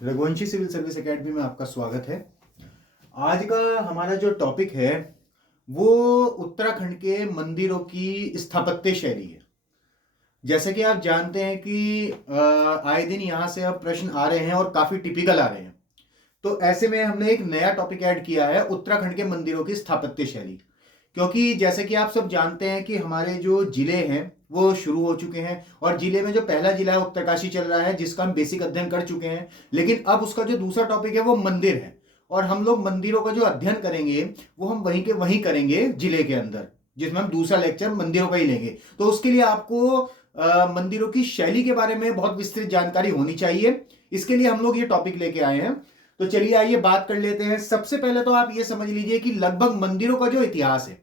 Raghuvanshi civil service academy में आपका स्वागत है। आज का हमारा जो टॉपिक है वो उत्तराखंड के मंदिरों की स्थापत्य शैली है। जैसे कि आप जानते हैं कि आए दिन यहाँ से अब प्रश्न आ रहे हैं और काफी टिपिकल आ रहे हैं। तो ऐसे में हमने एक नया टॉपिक ऐड किया है, उत्तराखंड के मंदिरों की स्थापत्य शैली। क्योंकि जैसे कि आप सब जानते हैं कि हमारे जो जिले हैं वो शुरू हो चुके हैं और जिले में जो पहला जिला है उत्तरकाशी चल रहा है, जिसका हम बेसिक अध्ययन कर चुके हैं। लेकिन अब उसका जो दूसरा टॉपिक है वो मंदिर है और हम लोग मंदिरों का जो अध्ययन करेंगे वो हम वहीं के वहीं करेंगे जिले के अंदर, जिसमें हम दूसरा लेक्चर मंदिरों का ही लेंगे। तो उसके लिए आपको मंदिरों की शैली के बारे में बहुत विस्तृत जानकारी होनी चाहिए। इसके लिए हम लोग ये टॉपिक लेके आए हैं। तो चलिए आइए बात कर लेते हैं। सबसे पहले तो आप ये समझ लीजिए कि लगभग मंदिरों का जो इतिहास है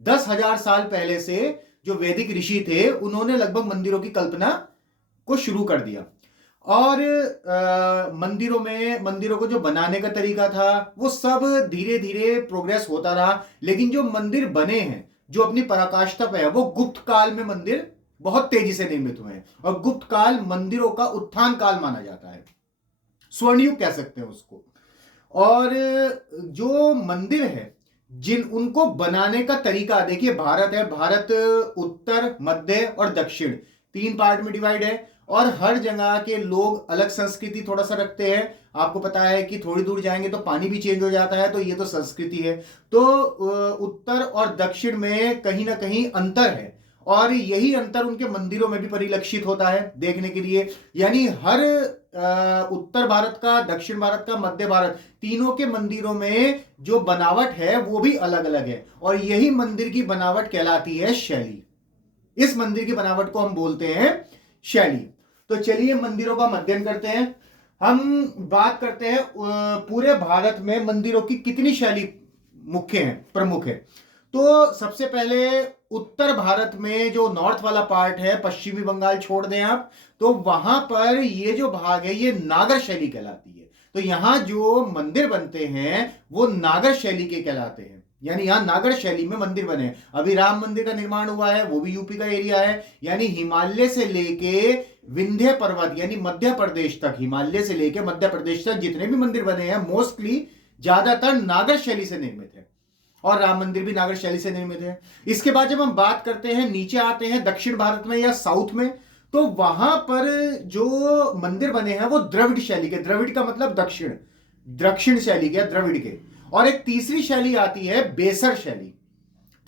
10,000 साल पहले से जो वैदिक ऋषि थे उन्होंने लगभग मंदिरों की कल्पना को शुरू कर दिया। और मंदिरों को जो बनाने का तरीका था वो सब धीरे धीरे प्रोग्रेस होता रहा। लेकिन जो मंदिर बने हैं, जो अपनी पराकाष्ठा पे है, वो गुप्त काल में मंदिर बहुत तेजी से निर्मित हुए हैं और गुप्त काल मंदिरों का उत्थान काल माना जाता है, स्वर्णयुग कह सकते हैं उसको। और जो मंदिर है जिन उनको बनाने का तरीका देखिए, भारत है, भारत उत्तर, मध्य और दक्षिण 3 पार्ट में डिवाइड है और हर जगह के लोग अलग संस्कृति थोड़ा सा रखते हैं। आपको पता है कि थोड़ी दूर जाएंगे तो पानी भी चेंज हो जाता है, तो ये तो संस्कृति है। तो उत्तर और दक्षिण में कहीं ना कहीं अंतर है और यही अंतर उनके मंदिरों में भी परिलक्षित होता है देखने के लिए। यानी हर उत्तर भारत का, दक्षिण भारत का, मध्य भारत, तीनों के मंदिरों में जो बनावट है वो भी अलग अलग है और यही मंदिर की बनावट कहलाती है शैली। इस मंदिर की बनावट को हम बोलते हैं शैली। तो चलिए मंदिरों का अध्ययन करते हैं। हम बात करते हैं पूरे भारत में मंदिरों की कितनी शैली मुख्य है, प्रमुख है। तो सबसे पहले उत्तर भारत में जो नॉर्थ वाला पार्ट है, पश्चिमी बंगाल छोड़ दें आप, तो वहां पर ये जो भाग है ये नागर शैली कहलाती है। तो यहां जो मंदिर बनते हैं वो नागर शैली के कहलाते हैं, यानी यहां नागर शैली में मंदिर बने हैं। अभी राम मंदिर का निर्माण हुआ है, वो भी यूपी का एरिया है। यानी हिमालय से लेके विंध्य पर्वत यानी मध्य प्रदेश तक, हिमालय से लेके मध्य प्रदेश तक जितने भी मंदिर बने हैं मोस्टली ज्यादातर नागर शैली से निर्मित है और राम मंदिर भी नागर शैली से निर्मित है। इसके बाद जब हम बात करते हैं, नीचे आते हैं दक्षिण भारत में या साउथ में, तो वहां पर जो मंदिर बने हैं वो द्रविड़ शैली के, द्रविड़ का मतलब दक्षिण, दक्षिण शैली के, द्रविड़ के। और एक तीसरी शैली आती है बेसर शैली।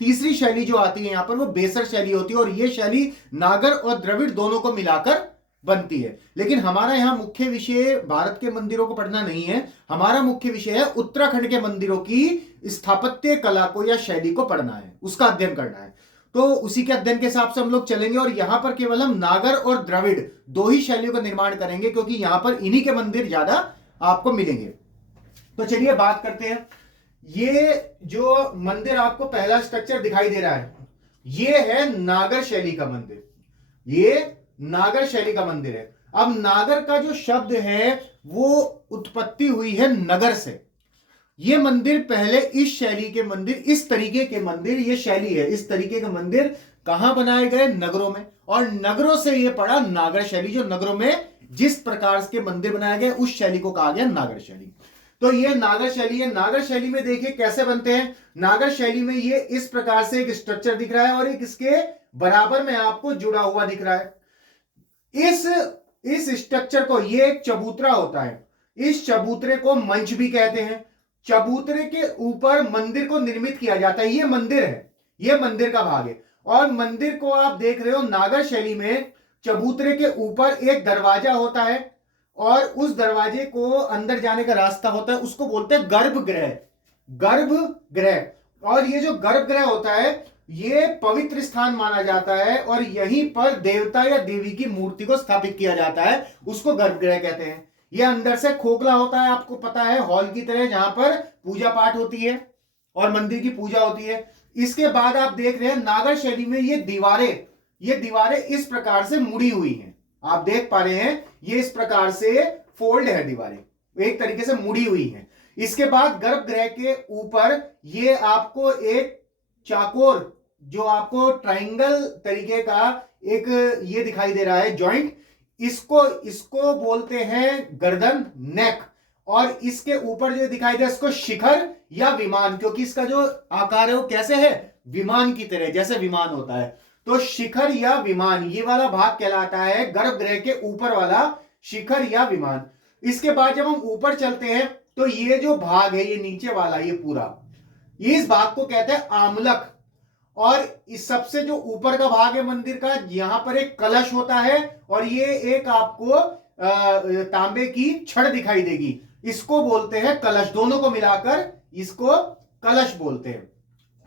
तीसरी शैली जो आती है यहां पर वो बेसर शैली होती है और ये शैली नागर और द्रविड़ दोनों को मिलाकर बनती है। लेकिन हमारा यहां मुख्य विषय भारत के मंदिरों को पढ़ना नहीं है, हमारा मुख्य विषय है उत्तराखंड के मंदिरों की स्थापत्य कला को या शैली को पढ़ना है, उसका अध्ययन करना है। तो उसी के अध्ययन के हिसाब से हम लोग चलेंगे और यहां पर केवल हम नागर और द्रविड़ दो ही शैलियों का निर्माण करेंगे क्योंकि यहां पर इन्हीं के मंदिर ज्यादा आपको मिलेंगे। तो चलिए बात करते हैं। ये जो मंदिर आपको पहला स्ट्रक्चर दिखाई दे रहा है ये है नागर शैली का मंदिर, ये नागर शैली का मंदिर है। अब नागर का जो शब्द है वो उत्पत्ति हुई है नगर से। ये मंदिर पहले इस शैली के मंदिर, इस तरीके के मंदिर, ये शैली है, इस तरीके के मंदिर कहां बनाए गए? नगरों में। और नगरों से ये पड़ा नागर शैली। जो नगरों में जिस प्रकार के मंदिर बनाए गए उस शैली को कहा गया नागर शैली। तो ये नागर शैली है। नागर शैली में देखिए कैसे बनते हैं। नागर शैली में ये इस प्रकार से एक स्ट्रक्चर दिख रहा है और एक इसके बराबर में आपको जुड़ा हुआ दिख रहा है। इस स्ट्रक्चर को, ये एक चबूतरा होता है, इस चबूतरे को मंच भी कहते हैं। चबूतरे के ऊपर मंदिर को निर्मित किया जाता है। ये मंदिर है, ये मंदिर का भाग है। और मंदिर को आप देख रहे हो नागर शैली में चबूतरे के ऊपर एक दरवाजा होता है और उस दरवाजे को अंदर जाने का रास्ता होता है, उसको बोलते हैं गर्भगृह, गर्भगृह। और ये जो गर्भगृह होता है ये पवित्र स्थान माना जाता है और यहीं पर देवता या देवी की मूर्ति को स्थापित किया जाता है, उसको गर्भगृह कहते हैं। ये अंदर से खोखला होता है, आपको पता है, हॉल की तरह, जहां पर पूजा पाठ होती है और मंदिर की पूजा होती है। इसके बाद आप देख रहे हैं नागर शैली में ये दीवारें इस प्रकार से मुड़ी हुई हैं। आप देख पा रहे हैं ये इस प्रकार से फोल्ड है, दीवारें एक तरीके से मुड़ी हुई हैं। इसके बाद गर्भगृह के ऊपर ये आपको एक चाकोर, जो आपको ट्रायंगल तरीके का एक ये दिखाई दे रहा है जॉइंट, इसको इसको बोलते हैं गर्दन, नेक। और इसके ऊपर जो दिखाई दे इसको शिखर या विमान, क्योंकि इसका जो आकार है वो कैसे है, विमान की तरह, जैसे विमान होता है। तो शिखर या विमान ये वाला भाग कहलाता है गर्भगृह के ऊपर वाला शिखर या विमान। इसके बाद जब हम ऊपर चलते हैं तो ये जो भाग है, ये नीचे वाला, ये पूरा, ये इस भाग को कहते हैं आमलक। और इस सबसे जो ऊपर का भाग है मंदिर का, यहां पर एक कलश होता है और ये एक आपको तांबे की छड़ दिखाई देगी, इसको बोलते हैं कलश। दोनों को मिलाकर इसको कलश बोलते हैं।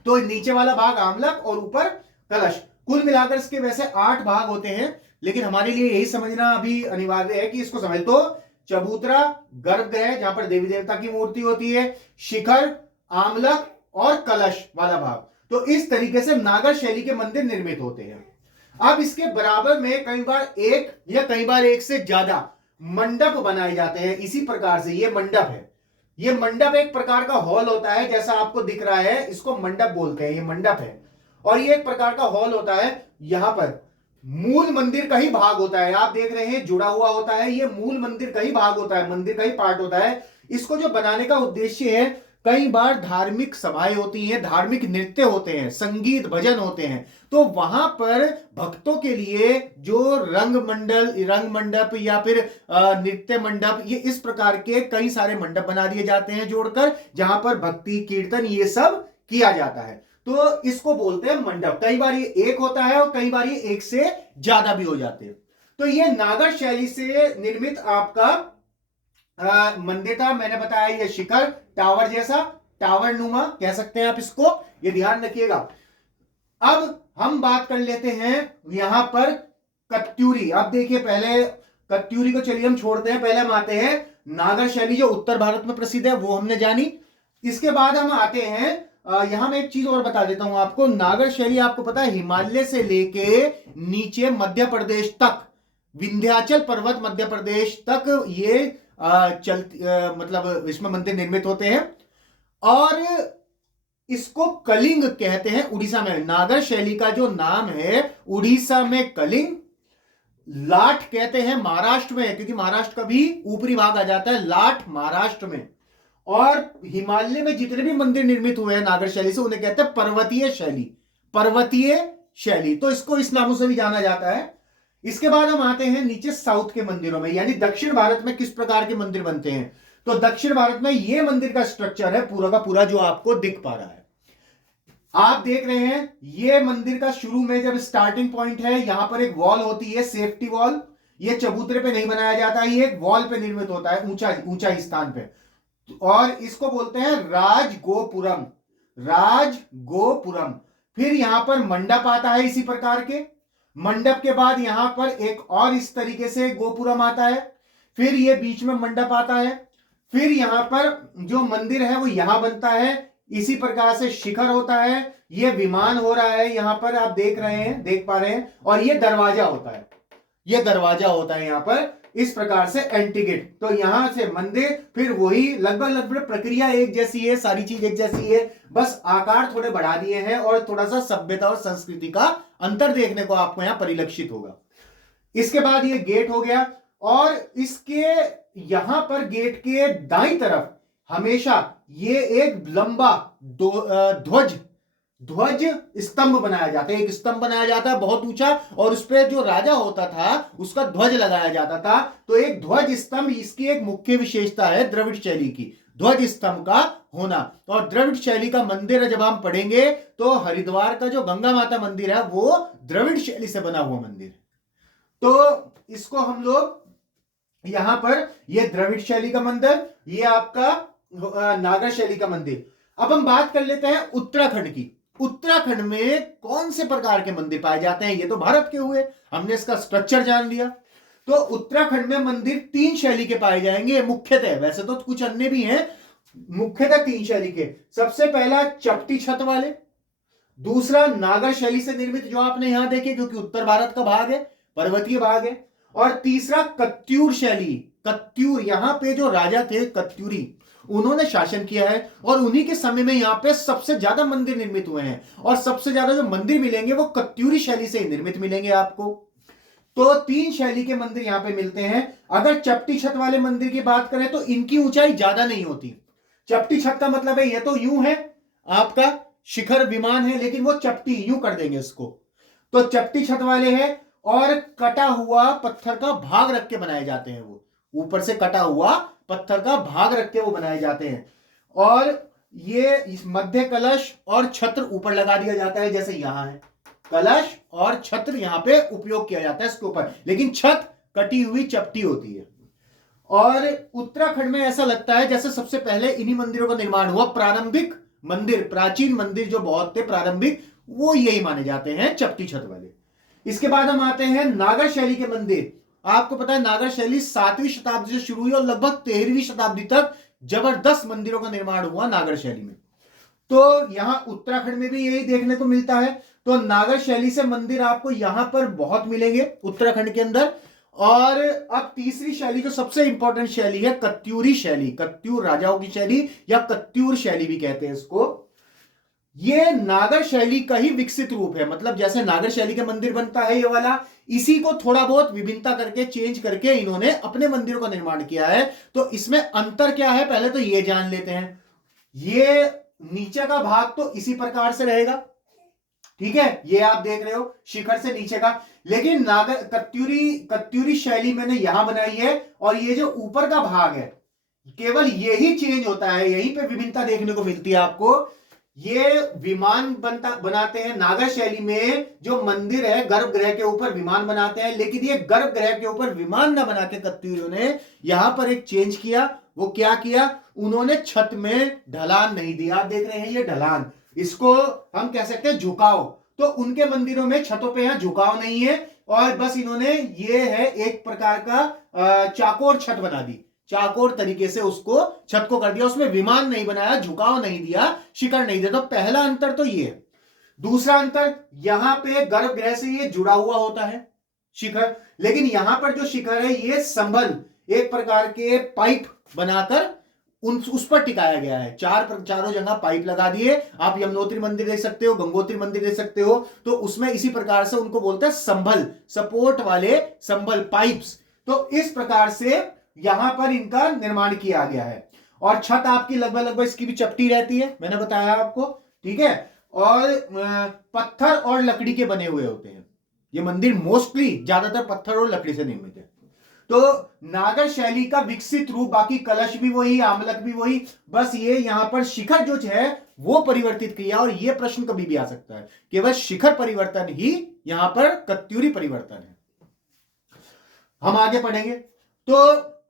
तो नीचे वाला भाग आमलक और ऊपर कलश। कुल मिलाकर इसके वैसे 8 भाग होते हैं, लेकिन हमारे लिए यही समझना अभी अनिवार्य है कि इसको समझ तो चबूतरा, गर्भगृह जहां पर देवी देवता की मूर्ति होती है, शिखर, आमलक और कलश वाला भाग। तो इस तरीके से नागर शैली के मंदिर निर्मित होते हैं। अब इसके बराबर में कई बार एक या कई बार एक से ज्यादा मंडप बनाए जाते हैं। इसी प्रकार से ये मंडप है, ये मंडप एक प्रकार का हॉल होता है, जैसा आपको दिख रहा है, इसको मंडप बोलते हैं, ये मंडप है। और ये एक प्रकार का हॉल होता है, यहां पर मूल मंदिर का ही भाग होता है, आप देख रहे हैं जुड़ा हुआ होता है, ये मूल मंदिर का ही भाग होता है, मंदिर का ही पार्ट होता है। इसको जो बनाने का उद्देश्य है, कई बार धार्मिक सभाएं होती हैं, धार्मिक नृत्य होते हैं, संगीत भजन होते हैं, तो वहां पर भक्तों के लिए जो रंग मंडप या फिर नृत्य मंडप, ये इस प्रकार के कई सारे मंडप बना दिए जाते हैं जोड़कर, जहां पर भक्ति कीर्तन ये सब किया जाता है। तो इसको बोलते हैं मंडप। कई बार ये एक होता है और कई बार ये एक से ज्यादा भी हो जाते हैं। तो ये नागर शैली से निर्मित आपका मंदिर था। मैंने बताया ये शिखर, टावर जैसा, टावर नुमा कह सकते हैं आप इसको, ये ध्यान रखिएगा। अब हम बात कर लेते हैं यहां पर कत्यूरी। अब देखिए, पहले कत्यूरी को चलिए हम छोड़ते हैं, पहले हम आते हैं नागर शैली जो उत्तर भारत में प्रसिद्ध है, वो हमने जानी। इसके बाद हम आते हैं, यहां मैं एक चीज और बता देता हूं आपको। नागर शैली आपको पता है हिमालय से लेके नीचे मध्य प्रदेश तक, विंध्याचल पर्वत मध्य प्रदेश तक ये मतलब इसमें मंदिर निर्मित होते हैं। और इसको कलिंग कहते हैं उड़ीसा में। नागर शैली का जो नाम है उड़ीसा में कलिंग, लाठ कहते हैं महाराष्ट्र में, क्योंकि महाराष्ट्र का भी ऊपरी भाग आ जाता है, लाठ महाराष्ट्र में। और हिमालय में जितने भी मंदिर निर्मित हुए हैं नागर शैली से, उन्हें कहते हैं पर्वतीय शैली, पर्वतीय शैली। तो इसको इस नामों से भी जाना जाता है। इसके बाद हम आते हैं नीचे साउथ के मंदिरों में, यानी दक्षिण भारत में किस प्रकार के मंदिर बनते हैं। तो दक्षिण भारत में ये मंदिर का स्ट्रक्चर है पूरा का पूरा जो आपको दिख पा रहा है, आप देख रहे हैं। ये मंदिर का शुरू में जब स्टार्टिंग पॉइंट है, यहां पर एक वॉल होती है, सेफ्टी वॉल। ये चबूतरे पे नहीं बनाया जाता, ये एक वॉल पे निर्मित होता है, ऊंचा स्थान पे। और इसको बोलते हैं राजगोपुरम, राजगोपुरम। फिर यहां पर मंडप आता है इसी प्रकार के। मंडप के बाद यहां पर एक और इस तरीके से गोपुरम आता है। फिर ये बीच में मंडप आता है। फिर यहां पर जो मंदिर है वो यहां बनता है, इसी प्रकार से शिखर होता है। ये विमान हो रहा है, यहां पर आप देख रहे हैं, देख पा रहे हैं। और ये दरवाजा होता है, ये दरवाजा होता है यहां पर इस प्रकार से एंट्री गेट। तो यहां से मंदिर, फिर वही लगभग प्रक्रिया एक जैसी है, सारी चीज एक जैसी है, बस आकार थोड़े बढ़ा दिए हैं और थोड़ा सा सभ्यता और संस्कृति का अंतर देखने को आपको यहां परिलक्षित होगा। इसके बाद ये गेट हो गया, और इसके यहां पर गेट के दाईं तरफ हमेशा ये एक लंबा ध्वज स्तंभ बनाया जाता है। एक स्तंभ बनाया जाता है बहुत ऊंचा, और उस पर जो राजा होता था उसका ध्वज लगाया जाता था। तो एक ध्वज स्तंभ इसकी एक मुख्य विशेषता है द्रविड़ शैली की, ध्वज स्तंभ का होना। और द्रविड़ शैली का मंदिर जब हम पढ़ेंगे तो हरिद्वार का जो गंगा माता मंदिर है वो द्रविड़ शैली से बना हुआ मंदिर है। तो इसको हम लोग यहां पर, ये द्रविड़ शैली का मंदिर, ये आपका नागर शैली का मंदिर। अब हम बात कर लेते हैं उत्तराखंड की। उत्तराखंड में कौन से प्रकार के मंदिर पाए जाते हैं। ये तो भारत के हुए, हमने इसका स्ट्रक्चर जान लिया। तो उत्तराखंड में मंदिर 3 शैली के पाए जाएंगे मुख्यतः, वैसे तो कुछ अन्य भी हैं, मुख्यतः 3 शैली के। सबसे पहला चपटी छत वाले, दूसरा नागर शैली से निर्मित जो आपने यहां देखे, क्योंकि उत्तर भारत का भाग है, पर्वतीय भाग है। और तीसरा कत्यूर शैली। कत्यूर, यहां पे जो राजा थे कत्यूरी, उन्होंने शासन किया है, और उन्हीं के समय में यहां पे सबसे ज्यादा मंदिर निर्मित हुए हैं। और सबसे ज्यादा जो मंदिर मिलेंगे वो कत्यूरी शैली से ही निर्मित मिलेंगे आपको। तो 3 शैली के मंदिर यहां पे मिलते हैं। अगर चपटी छत वाले मंदिर की बात करें तो इनकी ऊंचाई ज्यादा नहीं होती। चपटी छत का मतलब है ये तो यूं है, आपका शिखर विमान है, लेकिन वो चपटी यूं कर देंगे इसको, तो चपटी छत वाले हैं और कटा हुआ पत्थर का भाग रख के बनाए जाते हैं। वो ऊपर से कटा हुआ पत्थर का भाग रख के वो बनाए जाते हैं। और ये इस मध्य कलश और छत्र ऊपर लगा दिया जाता है, जैसे यहां है कलश और छत्र यहां पे उपयोग किया जाता है इसके ऊपर, लेकिन छत कटी हुई चपटी होती है। और उत्तराखंड में ऐसा लगता है जैसे सबसे पहले इन्हीं मंदिरों का निर्माण हुआ। प्रारंभिक मंदिर, प्राचीन मंदिर जो बहुत थे प्रारंभिक, वो यही माने जाते हैं, चपटी छत वाले। इसके बाद हम आते हैं नागर शैली के मंदिर। आपको पता है नागर शैली 7वीं शताब्दी से शुरू हुई और लगभग 13वीं शताब्दी तक जबरदस्त मंदिरों का निर्माण हुआ नागर शैली में। तो यहां उत्तराखंड में भी यही देखने को मिलता है। तो नागर शैली से मंदिर आपको यहां पर बहुत मिलेंगे उत्तराखंड के अंदर। और अब तीसरी शैली जो सबसे इंपॉर्टेंट शैली है, कत्यूरी शैली, कत्यूर राजाओं की शैली या कत्यूर शैली भी कहते हैं इसको। ये नागर शैली का ही विकसित रूप है। मतलब जैसे नागर शैली का मंदिर बनता है ये वाला, इसी को थोड़ा बहुत विभिन्नता करके चेंज करके इन्होंने अपने मंदिरों का निर्माण किया है। तो इसमें अंतर क्या है पहले तो ये जान लेते हैं। ये नीचे का भाग तो इसी प्रकार से रहेगा, ठीक है, ये आप देख रहे हो शिखर से नीचे का। लेकिन नागर कत्यूरी शैली मैंने यहां बनाई है और ये जो ऊपर का भाग है केवल यही चेंज होता है, यहीं पे विभिन्नता देखने को मिलती है आपको। ये विमान बनाते हैं नागर शैली में, जो मंदिर है गर्भगृह के ऊपर विमान बनाते हैं, लेकिन ये गर्भगृह के ऊपर विमान ना बना के कत्यूरियों ने यहां पर एक चेंज किया। वो क्या किया, उन्होंने छत में ढलान नहीं दिया। आप देख रहे हैं ये ढलान, इसको हम कह सकते हैं झुकाव। तो उनके मंदिरों में छतों पे यहां झुकाव नहीं है और बस इन्होंने ये है एक प्रकार का चाकोर छत बना दी, चाकोर तरीके से उसको छत को कर दिया, उसमें विमान नहीं बनाया, झुकाव नहीं दिया, शिखर नहीं दिया। तो पहला अंतर तो ये है। दूसरा अंतर, यहां पे गर्भगृह से ये जुड़ा हुआ होता है शिखर, लेकिन यहां पर जो शिखर है ये संभल एक प्रकार के पाइप बनाकर उस पर टिकाया गया है। चारों जगह पाइप लगा दिए। आप यमुनोत्री मंदिर देख सकते हो, गंगोत्री मंदिर देख सकते हो, तो उसमें इसी प्रकार से उनको बोलते हैं संभल, सपोर्ट वाले संभल पाइप्स। तो इस प्रकार से यहां पर इनका निर्माण किया गया है। और छत आपकी लगभग इसकी भी चपटी रहती है, मैंने बताया आपको, ठीक है। और पत्थर और लकड़ी के बने हुए होते हैं ये मंदिर, मोस्टली ज्यादातर पत्थर और लकड़ी से निर्मित है। तो नागर शैली का विकसित रूप, बाकी कलश भी वही, आमलक भी वही, बस ये यहां पर शिखर जो है वो परिवर्तित किया। और ये प्रश्न कभी भी आ सकता है, केवल शिखर परिवर्तन ही यहां पर कत्यूरी परिवर्तन है। हम आगे पढ़ेंगे। तो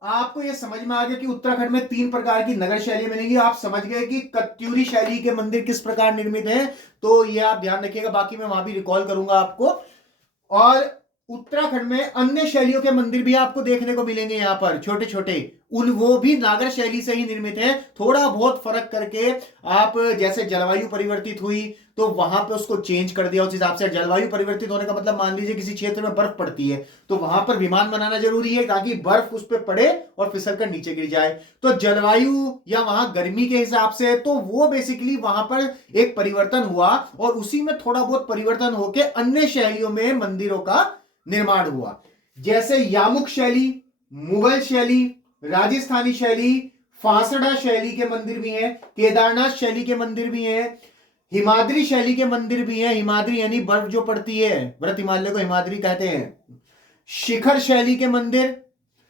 आपको यह समझ में आ गया कि उत्तराखंड में 3 प्रकार की नगर शैली मिलेंगी। आप समझ गए कि कत्यूरी शैली के मंदिर किस प्रकार निर्मित हैं, तो यह आप ध्यान रखिएगा। बाकी मैं वहां भी रिकॉल करूंगा आपको। और उत्तराखंड में अन्य शैलियों के मंदिर भी आपको देखने को मिलेंगे यहां पर, छोटे छोटे, वो भी नागर शैली से ही निर्मित है। थोड़ा बहुत फर्क करके, आप जैसे जलवायु परिवर्तित हुई तो वहां पे उसको चेंज कर दिया उस हिसाब से। जलवायु परिवर्तित होने का मतलब, मान लीजिए किसी क्षेत्र में बर्फ पड़ती है तो वहां पर विमान बनाना जरूरी है ताकि बर्फ उस पर पड़े और फिसल कर नीचे गिर जाए। तो जलवायु या वहां गर्मी के हिसाब से, तो वो बेसिकली वहां पर एक परिवर्तन हुआ और उसी में थोड़ा बहुत परिवर्तन होकर अन्य शैलियों में मंदिरों का निर्माण हुआ। जैसे यामुक शैली, मुगल शैली, राजस्थानी शैली, फांसड़ा शैली के मंदिर भी हैं, केदारनाथ शैली के मंदिर भी हैं, हिमाद्री शैली के मंदिर भी हैं। हिमाद्री यानी बर्फ जो पड़ती है, व्रत हिमालय को हिमाद्री कहते हैं। शिखर शैली के मंदिर,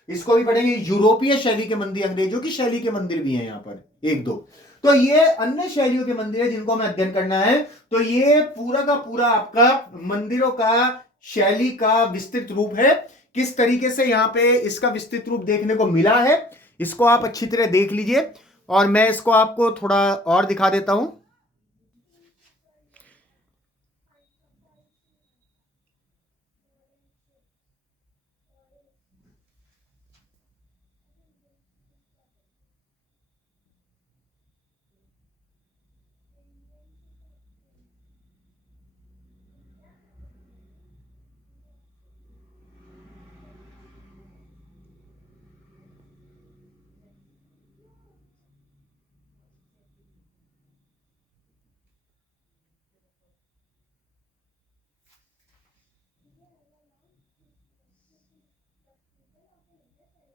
इसको भी पढ़ेंगे। यूरोपीय शैली के मंदिर, अंग्रेजों की शैली के मंदिर भी हैं यहां पर 1-2। तो ये अन्य शैलियों के मंदिर है जिनको हमें अध्ययन करना है। तो ये पूरा का पूरा आपका मंदिरों का शैली का विस्तृत रूप है। किस तरीके से यहां पे इसका विस्तृत रूप देखने को मिला है, इसको आप अच्छी तरह देख लीजिए। और मैं इसको आपको थोड़ा और दिखा देता हूं।